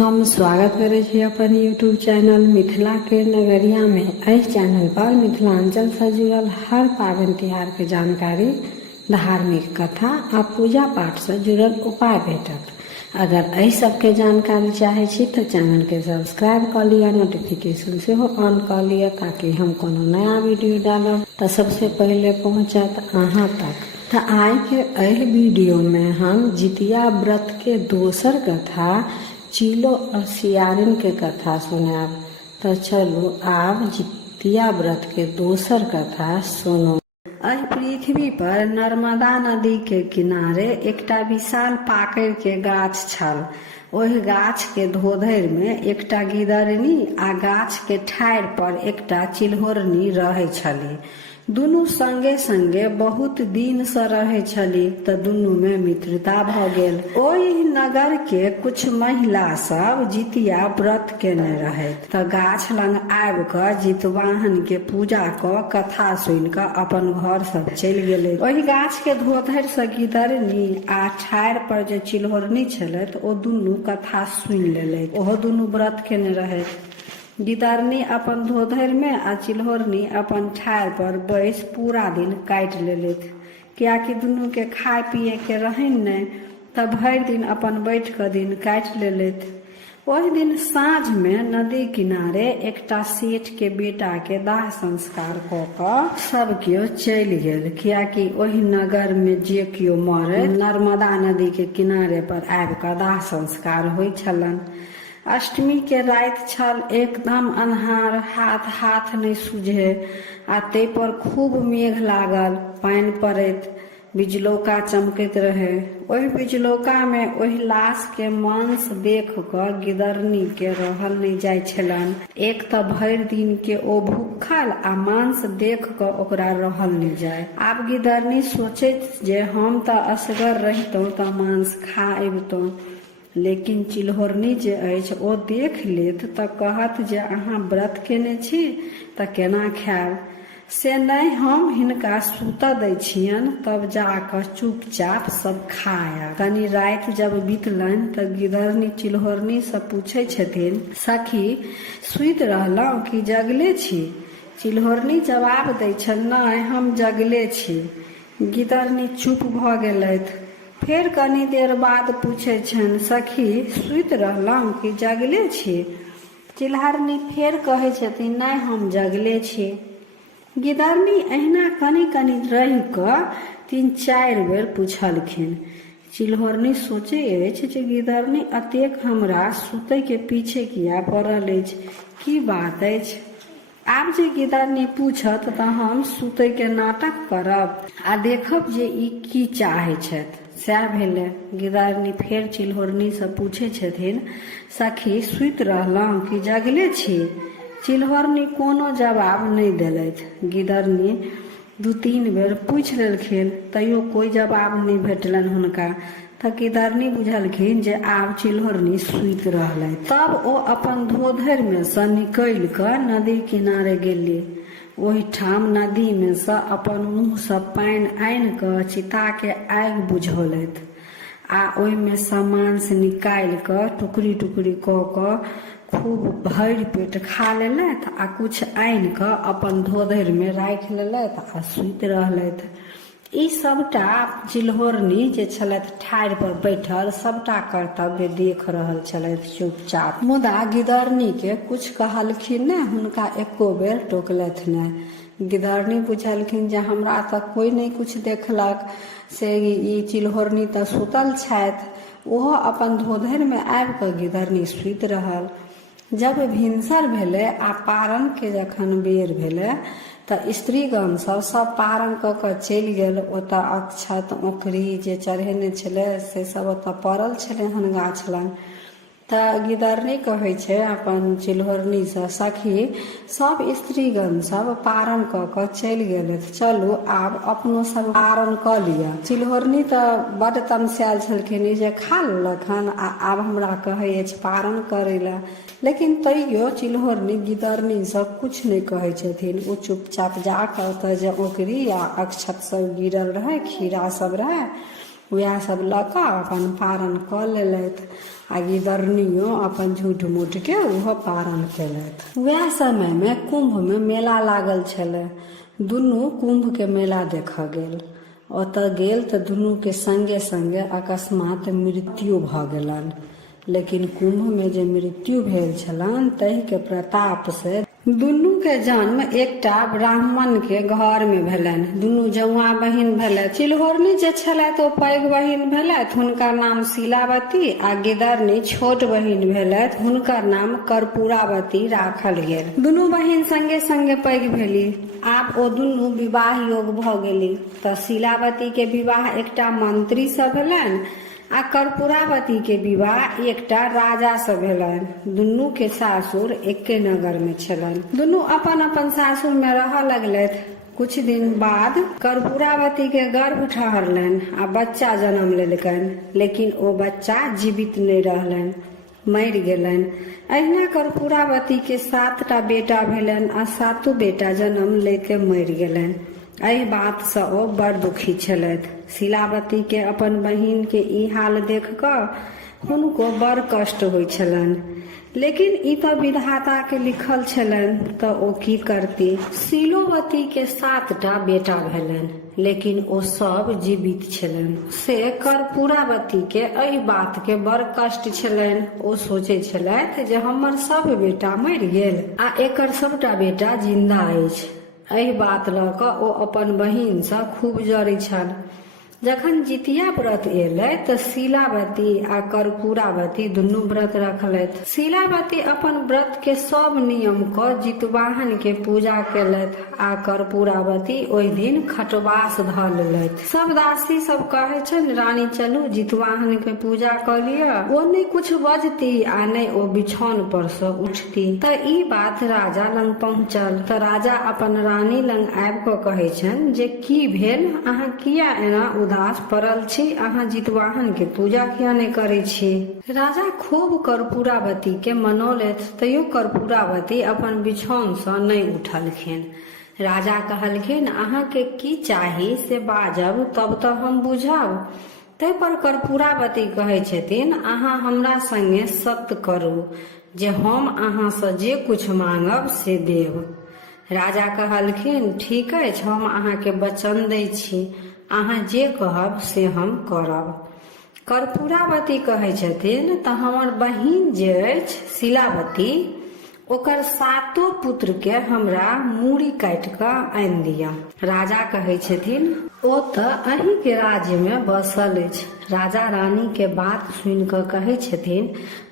हम स्वागत करे छी अपन यूट्यूब चैनल मिथिला के नगरिया में। इस चैनल पर मिथिलांचल से जुड़ल हर पावन त्योहार के जानकारी, धार्मिक कथा आ पूजा पाठ से जुड़ल उपाय भेटत। अगर एहि सबके जानकारी चाहे छी तो चैनल के सब्सक्राइब कर लिया, नोटिफिकेशन से ऑन कर लिया ताकि हम कोनो नया वीडियो डालब तो सबसे पहले पहुंचत अहाँ तक। तो आइ के एहि वीडियो में हम जितिया व्रत के दोसर कथा चिलो और सियारिन के कथा सुनाब। तो चलू आब जितिया व्रत के दोसर कथा सुनो। एहि पृथ्वी पर नर्मदा नदी के किनारे एकटा विशाल पाकैर के गाछ छल। ओहि गाछ के धोधरि में एकटा गिदरनी आ गाछ के ठाढ़ि पर एकटा चिल्होरनी रहै छली। दुनू संगे संगे बहुत दिन से रहै छली तऽ दुनू में मित्रता भ गेल। ओहि नगर के कुछ महिला सब जितिया व्रत केने रहैत तऽ गाछ लग आबि कऽ जितवाहन के पूजा कऽ कथा सुनि कऽ अपन घर सब चलि गेलै। ओहि गाछ के धोधरि से गिदरनी आ ठाढ़ि पर जे चिल्होरनी छलथि ओ दुनू कथा सुनि लेलथि। ओहो दुनू व्रत केने रहैत। गिदरनी अपन धोधरि में आ चिल्होरनी अपन ठाढ़ि पर बैस पूरा दिन काटि लेलथि, कियाकि दुनू के खाए पिए के रहनि नहि, तब भरि दिन अपन बैठ कऽ दिन काटि लेलथि। ओहि दिन साँझ में नदी किनारे एकटा सेठ के बेटा के दाह संस्कार कऽ कऽ सब केओ चलि गेल, कियाकि ओहि नगर में जे केओ मरै नर्मदा नदी के किनारे पर आबि कऽ दाह संस्कार होइ छलनि। अष्टमी के राति छल, एकदम अन्हार, हाथ नहीं सूझे आ ते पर खूब मेघ लागल, पानि पड़ैत, बिजलौका चमकैत रहे। ओहि बिजलौका में ओहि लाश के मांस देख कऽ गिदरनी के रहल नहीं जाय छलनि। एक तऽ भरि दिन के ओ भूखल आ मांस देख कऽ ओकरा रहल नहीं जाय। आब गिदरनी सोचैत जे हम तऽ असगर रहितौं तऽ मांस खा अबितौं, लेकिन चिल्होरनी जे अछि ओ देख लेत तऽ कहत जे अहाँ व्रत केने छी तऽ केना खायब। से नहीं, हम हिनका सूतऽ दै छियनि, तब जाकऽ चुपचाप सब खायब। कनी राति जब बीतलनि तऽ गिदरनी चिल्होरनी से पूछै छथिन, सखी सुति रहलहुँ कि जगले छी? चिल्होरनी जवाब दै छनि, नहीं हम जगले छी। गिदरनी चुप भऽ गेलथि। फेर कनी देर बाद पूछे छन, सखी सुति रहलहुँ कि जगले छी? चिल्होरनी फेर कहे छथिन, नहीं हम जगले छी। गिदरनी अहिना कनी कनी रहि कऽ 3-4 बेर पूछलखिन। चिल्होरनी सोचे अछि जे गिदरनी अतेक हमरा सुतै के पीछे किया पड़ल अछि, की बात अछि। आब जे गिदरनी पूछत तऽ हम सुतै के नाटक करब आ देखब जे ई की चाहै छथि। सएह भेलै। गिदरनी फेर चिल्होरनी से पूछे छथिन, सखी सुति रहलहुँ कि जगले छी? चिल्होरनी कोनो जवाब नहीं देलथि। गिदरनी 2-3 बेर पूछि लेलखिन, तैयो कोई जवाब नहीं भेटलनि हुनका। तऽ गिदरनी बुझलखिन जे आब चिल्होरनी सुति रहलथि। तब ओ अपन धोधरि में से निकलि कऽ नदी किनारे गेली। ओहि ठाम नदी में से अपन मुँह से पानि आनि कऽ चिता के आगि बुझौलथि आ ओहि में से मांस निकालि कऽ टुकड़ी टुकड़ी कऽ कऽ खूब भरि पेट खा लेलथि आ कुछ आनि कऽ अपन धोधरि में राखि लेलथि आ सुति रहलथि। ई सबटा चिल्होरनी जे छलथि ठाढ़ि पर बैठल सबटा कर्तव्य देख रहल छलथि चुपचाप। मुदा गिदरनी के कुछ कहलखिन ने, हुनका एको बेर टोकलथि नहीं। गिदरनी बुझलखिन जे हमरा तऽ कोई नहीं कुछ देखलक, से ई चिल्होरनी तऽ सुतल छथि। ओहो अपन धोधरि में आबि कऽ गिदरनी सुति रहल। जब भिनसर भेलै आ पारण के जखन बेर भेलै तऽ स्त्रीगण सब पारण कऽ कऽ चलि गेल। ओतऽ अक्षत औंकरी जे चढ़ेने छलै से सब ओतऽ पड़ल छलै हन गाछ लग। तऽ गिदरनी कहै छै अपन चिल्होरनी से, सखी सब स्त्रीगण सब पारण कऽ कऽ चलि गेलथि, चलू आब अपनो सब पारण कऽ लिअ। चिल्होरनी तऽ बड्ड तमसायल छलखिन, ई जे खा लेलक हन आ आब हमरा कहै अछि पारण करै लए। लेकिन तैयो चिल्होरनी गिदरनी से कुछ नहीं कहै छथिन। ओ चुपचाप जाकऽ ओतऽ जे औंकरी आ अक्षत सब गिरल रहे, खीरा सब रहे, वएह सब लऽ कऽ अपन पारण कऽ लेलथि आ गिदरनियो अपन झूठ मूठ के ओहो पारण केलथि। वएह समय में कुंभ में मेला लागल छलै। दुनू कुंभ के मेला देखऽ गेल। ओतऽ गेल तऽ दुनू के संगे संगे अकस्मात मृत्यु भऽ गेलनि। लेकिन कुंभ में जे मृत्यु भेल छलनि ताहि के प्रताप से दुनू के जन्म एकटा ब्राह्मण के घर में भेलनि। दुनू जौआ बहिन भेलथि। चिल्होरनी जे छलथि ओ पैघ बहिन भेलथि, हुनकर नाम शीलावती, आ गिदरनी छोट बहिन भेलथि, हुनकर नाम कर्पूरावती राखल गेल। दुनू बहिन संगे संगे पैघ भेली। आब ओ दुनू विवाह योग भऽ गेली। तऽ शीलावती के विवाह एकटा मंत्री से भेलनि आ कर्पूरावती के विवाह एकटा राजा से भेलनि। दुनू के सासुर एके नगर में छलनि। दुनू अपन अपन सासुर में रहऽ लगलथि। कुछ दिन बाद कर्पूरावती के गर्भ ठहरलनि आ बच्चा जन्म लेलकनि, लेकिन ओ बच्चा जीवित नहीं रहलनि, मरि गेलनि। अहिना कर्पूरावती के 7टा बेटा भेलनि आ 7 बेटा जन्म लेके मरि गेलनि। एहि बात से ओ बड़ दुखी छलथि। शीलावती के अपन बहिन के ई हाल देख कऽ हुनको बड़ कष्ट होइ छलनि, लेकिन ई तो विधाता के लिखल छलनि तऽ ओ की करती। शीलोवती के 7टा बेटा भेलनि, लेकिन ओ सब जीवित छलनि। से कर्पूरावती के एहि बात के बड़ कष्ट छलनि। ओ सोचे छलथि जे हमर सब बेटा मरि गेल आ एकर सबटा बेटा जिंदा अछि। एहि बात लऽ कऽ ओ अपन बहिन से खूब जरै छल। जखन जितिया व्रत एलै तऽ शीलावती आ कर्पूरावती दुनू व्रत रखलथि। शीलावती अपन व्रत के सब नियम कऽ जितवाहन के पूजा केलथि आ कर्पूरावती ओहि दिन खटवास धऽ लेलथि। सब दासी सब कहै छनि रानी चलू जितवाहन के पूजा कऽ लिअ। ओ नहि कुछ बजती आ नहि ओ बिछौन पर से उठती। तऽ ई बात राजा लंग पहुँचल तऽ राजा अपन रानी लंग आबि कऽ कहै छनि जे की भेल, अहाँ किया एना उदास पड़ल छी, अहाँ जितवाहन के पूजा किया नहीं करे छी। राजा खूब कर्पूरावती के मनौलथि, तैयो कर्पूरावती अपन बिछौन से नहीं उठलखिन। राजा कहलखिन अहाँ के की चाही से बाजब तब तऽ हम बुझब। तै पर कर्पूरावती कहै छथिन अहाँ हमरा संगे सत्य करू जे हम अहाँ से जे कुछ मांगब से देब। राजा कहलखिन ठीक अछि, हम अहाँ के वचन दै छी, अहाँ जे कहब से हम करब। कर्पूरावती कहै छथिन तऽ हमर बहिन जे अछि शीलावती, ओकर 7 पुत्र के हमरा मूड़ी काटि कऽ आनि दिअ। राजा कहै छथिन ओ तऽ अहीं के राज्य में बसल अछि। राजा रानी के बात सुनि कऽ कहै छथिन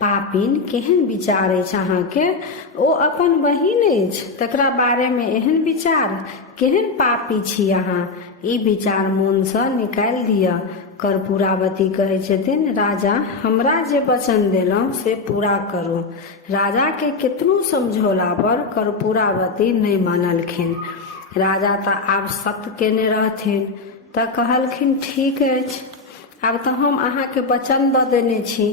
पापिन केहन विचार अछि अहाँके, ओ अपन बहिन अछि तकरा बारे में एहन विचार, केहन पापी छी अहाँ, ई विचार मोन से निकालि दिअ। कर्पूरावती कहै छथिन राजा हमरा जे वचन देलहुं से पूरा करू। राजा के कितनो समझौला पर कर्पूरावती नहीं मानलखिन। राजा तऽ आब सत्य केने रहथिन तऽ कहलखिन ठीक अछि, आब तऽ हम अहाँ के वचन दऽ देने छी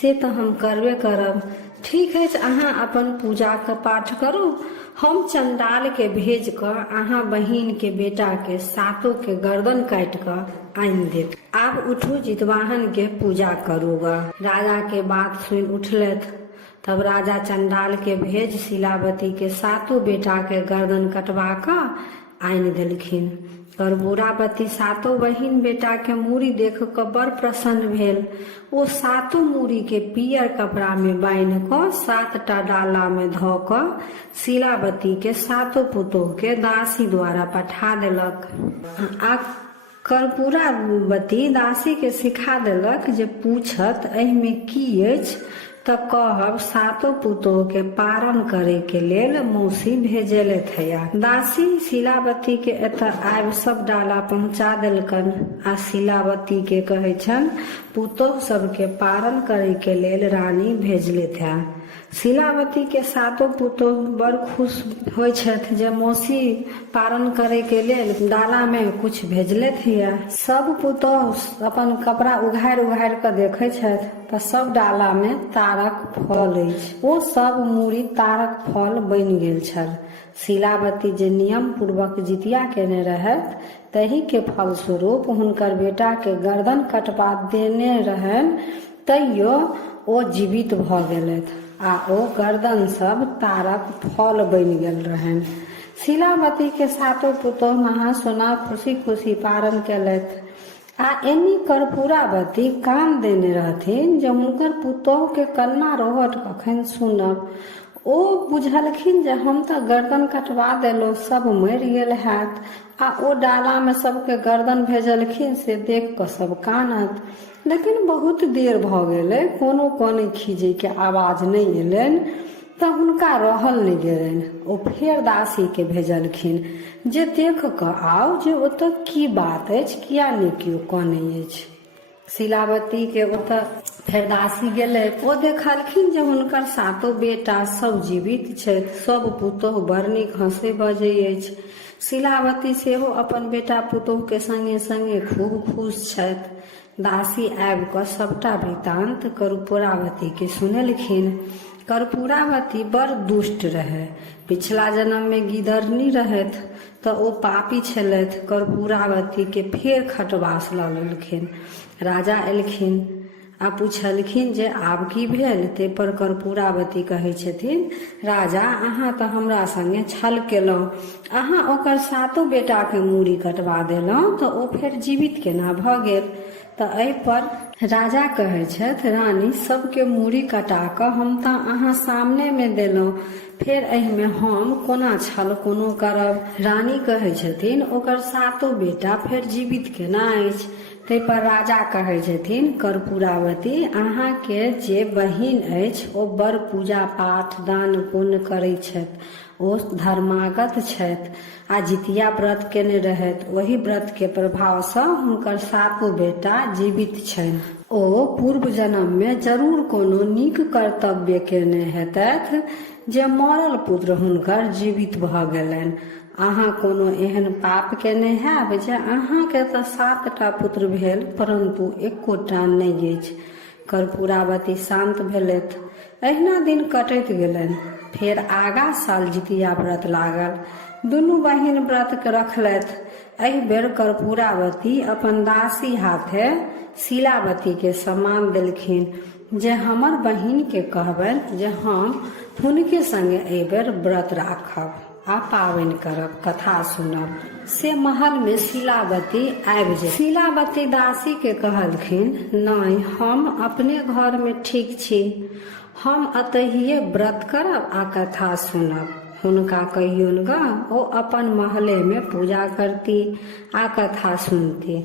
से तऽ हम करबे करब। ठीक अछि, अहाँ अपन पूजा के पाठ करू, हम चंडाल के भेज कर अहाँ बहिन के बेटा के 7 के गर्दन काट कर आनि देत। आब उठू जितवाहन के पूजा करूगा। राजा के बात सुनि उठलथि। तब राजा चंडाल के भेज शीलावती के 7 बेटा के गर्दन कटवा कर आनि देलखिन। कर्पूरावती 7 बहिन बेटा के मूड़ी देख कर बड़ प्रसन्न भेल। ओ 7 मूड़ी के पियर कपड़ा में बांधि कर 7टा डाला में धो कर शीलावती के 7 पुतोह के दासी द्वारा पठा देलक। आ कर्पूरावती दासी के सिखा देलक जे पूछत एहि में की अछि तऽ कहब 7 पुतोह के पारण करे के लेल मौसी भेजेलथि है। दासी शीलावती के एतऽ आबि सब डाला पहुँचा देलकन आ शीलावती के कहै छन पुतोह सबके पारण करे के लेल रानी भेजलथि है। शीलावती के 7 पुतोह बड़ खुश होइ छथि जे मौसी पारण करे के लेल डाला में कुछ भेजलथि है। सब पुतोह अपन कपड़ा उघारि उघारि कऽ देखै छथि तऽ सब डाला में तारक फल अछि। ओ सब मूड़ी तारक फल बनि गेल छल। शीलावती जे नियम पूर्वक जितिया केने रहथि तही के फलस्वरूप हुनकर बेटा के गर्दन कटवा देने रहन, तैयो ओ जीवित भ गेलथि आ ओ गर्दन सब तारक फल बनि गेल रहन। शिलावती के सातो पुतोह नहा सोना खुशी खुशी पारण केलथि आ एनी कर्पूरावती कान देने रहथिन जे हुनकर पुतोह के कन्ना रोहट कखन सुनब। ओ बुझलखिन जे हम तऽ गर्दन कटवा देलहुँ, सब मरि गेल हैत, आ ओ डाला में सबके गर्दन भेजलखिन से देख कऽ सब कानत। लेकिन बहुत देर भऽ गेलै, कोनो कोने खीजे के आवाज नहीं एलनि, तऽ हुनका रहल नहीं गेलनि। ओ फेर दासी के भेजलखिन जे देख कऽ आउ जे ओतऽ की बात अछि, किया नहि केओ कानै अछि। शिलावती के ओतऽ फेर दासी गेलै। ओ देखलखिन जे हुनकर सातो बेटा सब जीवित छथि, सब पुतोह बड़ नीक हंसे बजै अछि। शिलावती सेहो अपन बेटा पुतोह के संगे संगे खूब खुश छथि। दासी आबि कऽ सबटा वृतांत कर्पूरावती के सुनेलखिन। कर्पूरावती बड़ दुष्ट रहे, पिछला जन्म में गिदरनी रहथि तऽ ओ पापी छलथि। कर्पूरावती के फेर खटवास लऽ लेलखिन। राजा एलखिन आ पूछलखिन जे आब की भेल। ते पर कर्पूरावती कहै छथिन, राजा अहाँ तऽ हमरा संगे छल केलहुँ, अहाँ ओकर सातो बेटा के मूड़ी कटवा देलहुँ तऽ ओ फेर जीवित केना भऽ गेल। तऽ एहि पर राजा कहै छथि, रानी सबके मूड़ी कटा कऽ हम तऽ अहाँ सामने में देलहुँ, फेर एहिमे हम कोना छल कोनो करब। रानी कहै छथिन, ओकर सातो बेटा फेर जीवित केना अछि। तै पर राजा कहै छथिन, कर्पूरावती अहाँ के जे बहिन अछि ओ बड़ पूजा पाठ दान पुण्य करै छथि, ओ धर्मागत छथि आ जितिया व्रत केने रहथि। वही व्रत के प्रभाव सँ हुनकर सातो बेटा जीवित छनि। ओ पूर्व जन्म में जरूर कोनो नीक कर्तव्य केने हेतथि जे मरल पुत्र हुनकर जीवित भऽ गेलनि। अहाँ कोनो एहन पाप केने हैब जे अहाँ के तऽ 7टा पुत्र भेल परंतु एकोटा नहि अछि। कर्पूरावती शांत भेलथि। अहिना दिन कटैत गेलनि। फेर आगा साल जितिया व्रत लागल। दुनू बहिन व्रत रखलथि। एहि बेर कर्पूरावती अपन दासी हाथे शिलावती के सम्मान देलखिन जे हमर बहिन के कहबनि जे हम हुनके संगे एहि बेर व्रत राखब आ पाबनि करब, कथा सुनब। से महल में शिलावती आबि जाय। शिलावती दासी के कहलखिन, नहीं हम अपने घर में ठीक छी, हम अतहिए व्रत करब आ कथा सुनब। हुनका कहियोन ग ओ अपन महले में पूजा करती आ कथा सुनती।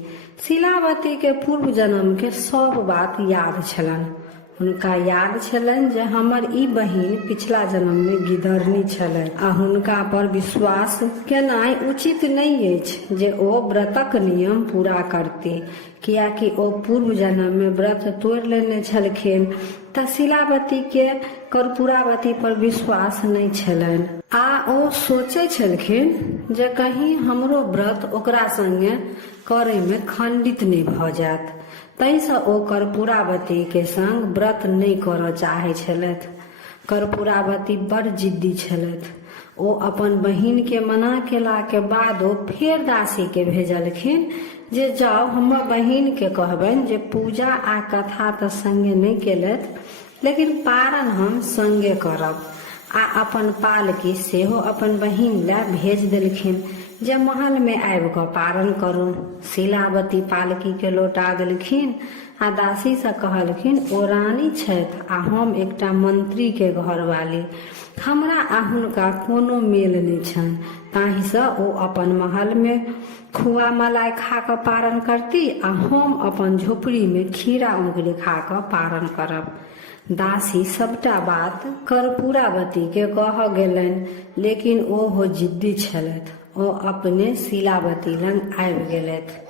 शिलावती के पूर्व जन्म के सब बात याद छलनि। हुनका याद छलनि जे हमर ई बहिन पिछला जन्म में गिदरनी छलनि आ हुनका पर विश्वास केनाइ उचित नहीं अछि जे ओ व्रतक नियम पूरा करती, कियाकि ओ पूर्व जन्म में व्रत तोड़ि लेने छलखिन। तऽ शिलावती के कर्पूरावती पर विश्वास नहीं छलनि आ ओ सोचै छलखिन जे कहीं हमरो व्रत ओकरा संगे करे में खंडित नहीं भऽ जायत। तैसँ ओ कर्पूरावती के संग व्रत नहीं करऽ चाहै छलथि। कर्पूरावती बड़ जिद्दी छलथि। ओ अपन बहिन के मना केला के बादो फेर दासी के भेजलखिन जे जाउ हमर बहिन के कहबनि जे पूजा आ कथा तऽ संगे नहीं केलथि, लेकिन पारण हम संगे करब। आ अपन पालकी सेहो अपन बहिन ला भेज देलखिन जे महल में आबि कऽ पारण करू। शिलावती पालकी के लौटा देलखिन आ दासी से कहलखिन, ओ रानी छथि आ हम एकटा मंत्री के घरवाली, हमरा आ हुनका कोनो मेल नहीं छनि, ताहिसँ ओ अपन महल में खुआ मलाई खा कऽ पारण करती आ हम अपन झोपड़ी में खीरा उंगली खा कऽ पारण करब। दासी सबटा बात कर्पूरावती के कह गेलनि, लेकिन ओहो जिद्दी छलथि। ओ अपने शिलावती लग आबि गेलथि।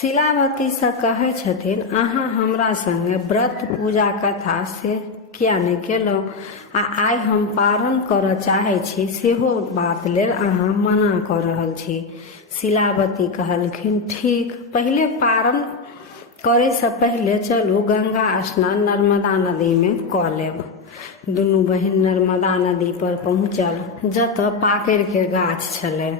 शिलावती से कहै छथिन, अहाँ हमरा संगे व्रत पूजा कथा से किया नहीं केलहुँ आ आइ हम पारण करऽ चाहै छी सेहो बात लेल अहाँ मना कऽ रहल छी। शिलावती कहलखिन, ठीक, पहिले पारण करे से पहले चलू गंगा स्नान नर्मदा नदी में कऽ लेब। दुनू बहिन नर्मदा नदी पर पहुँचल, जतऽ पाकैर के गाछ छलै।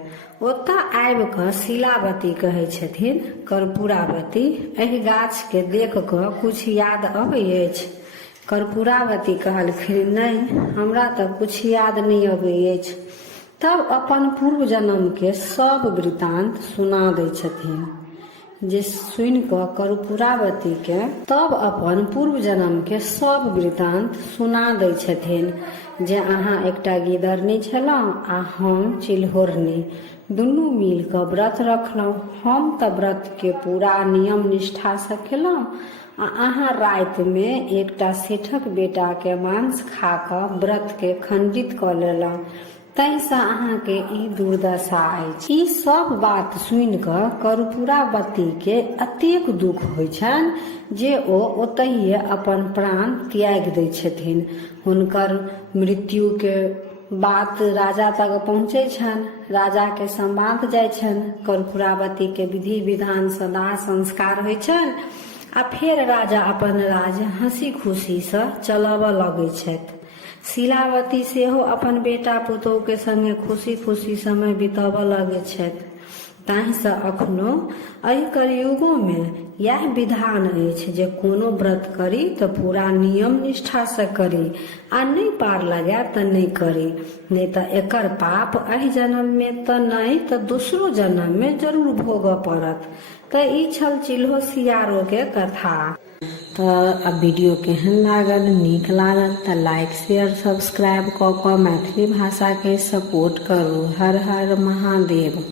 ओतऽ आबि कऽ शिलावती कहै छथिन कर्पूरावती, एहि गाछ के देख कऽ कुछ याद अबै अछि? कर्पूरावती कहलखिन, नहीं, हमरा तऽ कुछ याद नहीं अबै अछि। तब अपन पूर्व जन्म के सब वृतांत सुना दै छथिन। जे सुनि कऽ कर्पूरावती के तब अपन पूर्व जन्म के सब वृतांत सुना दै छथिन, जे अहाँ एकटा गिदरनी छलहुँ आ हम चिल्होरनी, दुनू मिल कऽ व्रत रखलहुँ। हम तऽ व्रत के पूरा नियम निष्ठा सँ केलहुँ आ अहाँ राति में एकटा सेठक बेटा के मांस खा कऽ व्रत के खंडित कऽ लेलहुँ, ताहिसँ अहाँके ई दुर्दशा अछि। ई सब बात सुनि कऽ कर्पूरावती के अतेक दुख होइ छनि जे ओ ओतहिए अपन प्राण त्याग दै छथिन। हुनकर मृत्यु के बात राजा तक पहुँचे छनि। राजा के संवाद जाइ छनि, कर्पूरावती के विधि विधान सँ दाह संस्कार होइ छनि आ फेर राजा अपन राज हंसी खुशी सँ चलबऽ लगै छथि। शिलावती सेहो अपन बेटा पुतोह के संगे खुशी खुशी समय बितबऽ लगै छथि। ताहिसँ अखनो एहि कलयुगो में यह विधान अछि जे कोनो व्रत करी तऽ पूरा नियम निष्ठा सँ करी आ नहीं पार लगे तऽ नहीं करी, नहीं तऽ एकर पाप एहि जन्म में तऽ नहीं तऽ दोसरो जन्म में जरूर भोगऽ पड़त। तऽ ई छल चिल्हो सियारो के कथा। तो अब वीडियो केहन लागल, नीक लागल तऽ लाइक शेयर सब्सक्राइब कऽ कऽ मैथिली भाषा के सपोर्ट करू। हर हर महादेव।